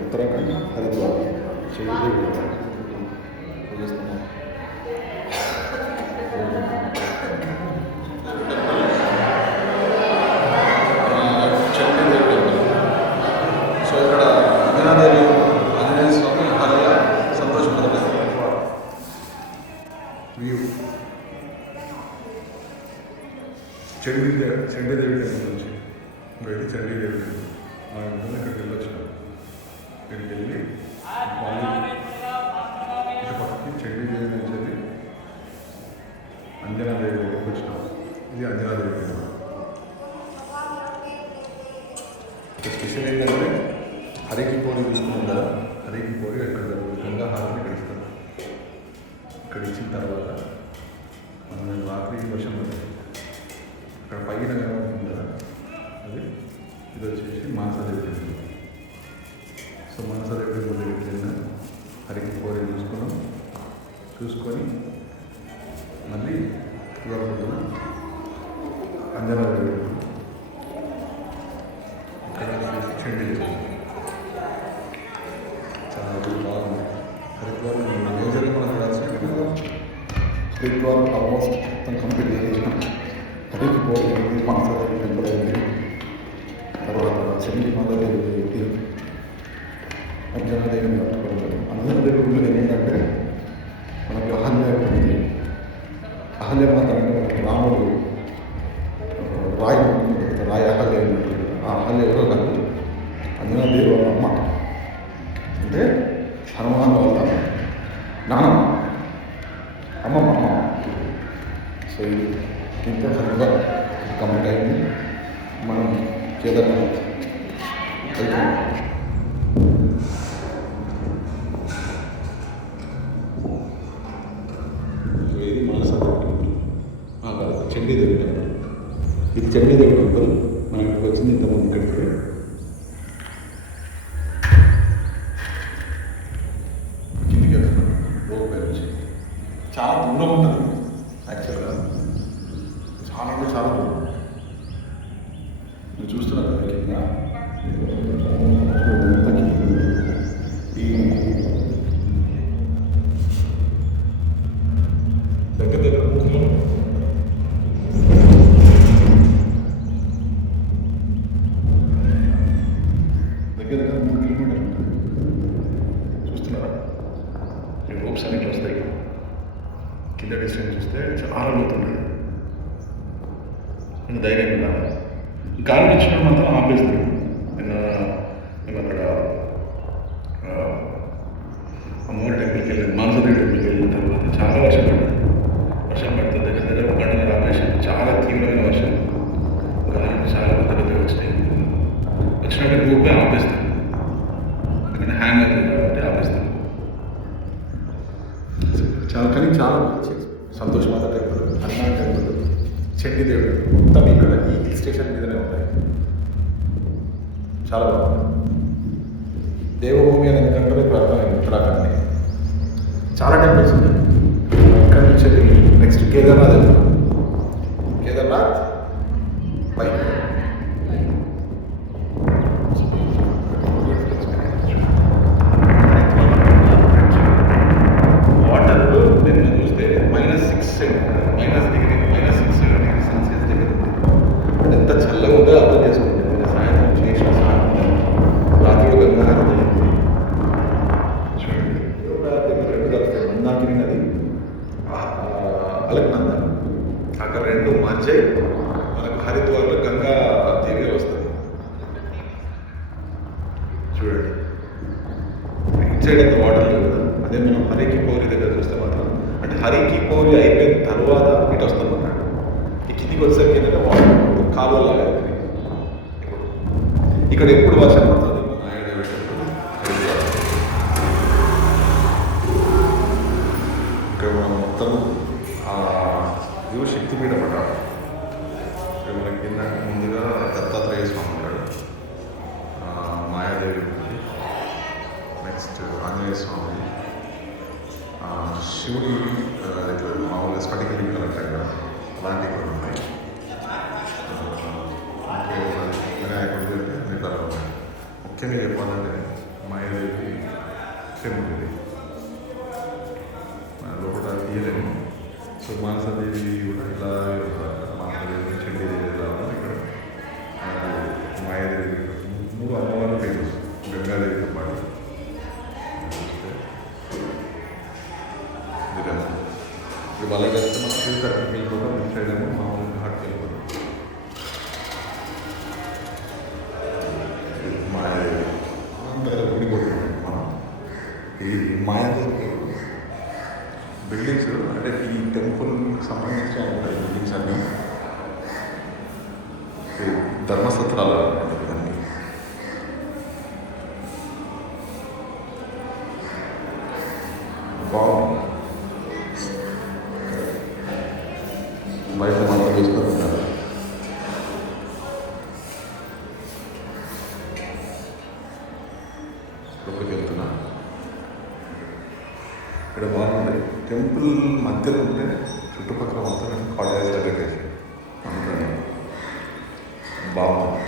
Uttarakhand Haridwar so ఇక్కడ అంజనాదేవి ఆంజనేయ స్వామి హాయిగా సంతోషపడలేదు view Chandi Devi temple నుంచి బయట చండీదేవి టెంపుల్ ఆ ఇంట్లో ఇక్కడికి వెళ్ళొచ్చినాం ఇక్కడికి వెళ్ళి మళ్ళీ ఇటు పక్కకి చండీదేవి నుంచి వెళ్ళి అంజనాదేవి దగ్గరికి వచ్చినాం. ఇది అంజనాదేవి టెంపుల్. స్పెషల్ ఏంటంటే హరికి పోలి తీసుకున్నాం కదా, హరికి పోలి అక్కడ గంగా హారతి ఇక్కడ ఇస్తారు. ఇక్కడ ఇచ్చిన తర్వాత మనం రాత్రి వర్షం పడుతుంది. అక్కడ పైన కనబడుతుంది కదా, అది ఇది వచ్చేసి Manasa Devi temple. So Manasa Devi temple దగ్గరికి వెళ్ళిన హరికి పోలి చూసుకొని మళ్ళీ ఇవాళ అంజనాదేవి ఇక్కడ చండీ చాలా బాగుంది. హరిద్వార్ మేజర్గా మనం చూడాల్సిన హరిద్వార్ ఆల్మోస్ట్ మొత్తం కంప్లీట్ చేసేసినాం. హరికి పోలి మానసాదేవి టెంపుల్ అయింది, తర్వాత చండీ మాతాదేవి అయింది, అంజనాదేవిని పట్టుకోవడం. అంజనాదేవి గుడిలో ఏంటంటే మనకి అహల్య ఉంది. అహల్యమాత అంటే మనకి రాముడు రాయి అహల్య ఉన్నట్టు. ఆ అహల్య ఎవరో కాదు, అంజనాదేవి వాళ్ళ అమ్మ, అంటే హనుమాన్ వాళ్ళ నానమ్మ, అమ్మమ్మ. సో ఇది దీంతో హరిద్వార్ కంప్లీట్ అయింది. మనం కేదార్నాథ్ వెళ్తాం. ఇది మానసాదేవి టెంపుల్, చండీదేవి టెంపుల్. ఇది చండీదేవి టెంపుల్. మనం ఇక్కడికి వచ్చింది ఇంతకుముందు ఇక్కడికి. కిందికి వెళ్తున్నాం రోడ్ పై వచ్చి. చాలా దూరం ఉంటుంది యాక్చువల్గా, చాలా అంటే చాలా దూరం. చూస్తున్నారు కదా కింద ఎంత కింద ఈ దగ్గర దగ్గర 3 కిలోమీటర్లు దగ్గర దగ్గర 3 కిలోమీటర్లు ఉంటుంది. చూస్తున్నారా ఈ రోప్స్ అన్ని వస్తాయి. కింద డిస్టెన్స్ చూస్తే చాలా లోతున్నాయి. నేను ధైర్యం ఇలా గాలి ఇచ్చినప్పుడు మాత్రం ఆపేస్తాను. నేను అక్కడ అమ్మవారి టెంపుల్కి వెళ్ళాను. మానసదేవి టెంపుల్కి వెళ్ళిన తర్వాత చాలా వర్షం పడుతుంది. దగ్గర దగ్గర 1 గంటన్నర ఆపేసాను. చాలా తీవ్రమైన వర్షం, గాలి చాలా పెద్దగా వచ్చినాయి. వచ్చినట్టు ఊపే ఆపేస్తాను. ఎందుకంటే హ్యాంగ్ అవుతుంది కాబట్టి ఆపేస్తాను. చాలా మంచి సంతోషమాత టెంపుల్, హనుమాన్ టెంపుల్, చండీదేవుడు మొత్తం ఇక్కడ ఈ హిల్ స్టేషన్ మీదనే ఉంటాయి. చాలా బాగుంది. దేవభూమి అనే కంటే ప్రార్థన ఉత్తరాఖండ్ చాలా టెంపుల్స్ ఉన్నాయి. ఇక్కడ నుంచి నెక్స్ట్ కేదార్నాథ్ వెళ్తున్నాం. కేదార్నాథ్ బైక్ వాటర్ నిన్న చూస్తే -6 -6 డిగ్రీ సెల్సియస్ దగ్గర ఉంది. ఎంత చల్లగా ఉందో అర్థం చేసుకుంటే సాయంత్రం చేసిన సాయంత్రం రాత్రి గంగాహారం అయింది. చూడండి దగ్గర 2 కలుస్తాయి. మందాకిని నది, అలక్నంద, అక్కడ 2 మధ్య మనకు హరిద్వార్లో గంగా దేవి వస్తుంది. చూడండి ఇటు సైడ్ అంత వాటర్ లేవు కదా. అదే మనం హరికి పౌరి దగ్గర చూస్తే మాత్రం అంటే హరికి పౌరి అయిపోయిన తర్వాత ఇటు వస్తాం అన్నాడు. ఈ కిందికి వచ్చేసరికి ఏంటంటే వాటర్ కాలువ లాగా అవుతుంది. ఇక్కడ ఎప్పుడు వర్షం పడుతుంది. ఇక్కడ మనం మొత్తం ఇవి శక్తిపీఠం అంటారు. ఇక్కడ మనకి ఏంటంటే ముందుగా దత్తాత్రేయ స్వామి ఉంటాడు, మాయాదేవి ఉంది, నెక్స్ట్ ఆంజనేయ స్వామి, శివుడి మామూలుగా స్ఫటిక లింగాలు అంటాయి కదా, అలాంటివి కూడా ఉన్నాయి. వినాయకుడి మిగతా ఉన్నాయి. ముఖ్యంగా చెప్పాలంటే మాయాదేవి టెంపుల్ ఇది లోపల తీయలేము. సో మానసదేవి కూడా ఇలా మానసదేవి, చండీదేవి ఇలా ఇక్కడ మాయాదేవి 3 అమ్మవారి ఫేమస్. గంగాదేవితో పాటు ఇప్పుడు వాళ్ళకి వెళ్తే మనం శ్రీకర్కి వెళ్ళిపోతాం. ఇటు సైడ్ ఏమో మామూలు ఘాట్కి వెళ్ళిపోతాం. మాయాదేవి దగ్గర గుడి కొట్టుకుంటాం మనం. ఈ మాయాదేవి బిల్డింగ్స్ అంటే ఈ టెంపుల్కి సంబంధించిన ఉంటాయి బిల్డింగ్స్ అన్నీ. ధర్మసత్రాలు ఇవన్నీ. బాగుంది. బయట మనం చూసుకుంటున్నారు. లోపలికి వెళ్తున్నా. ఇక్కడ బాగుంది. టెంపుల్ మధ్యలో ఉంటే చుట్టుపక్కల మొత్తం కాలేజ్ దగ్గర అందుకని బాగుంది.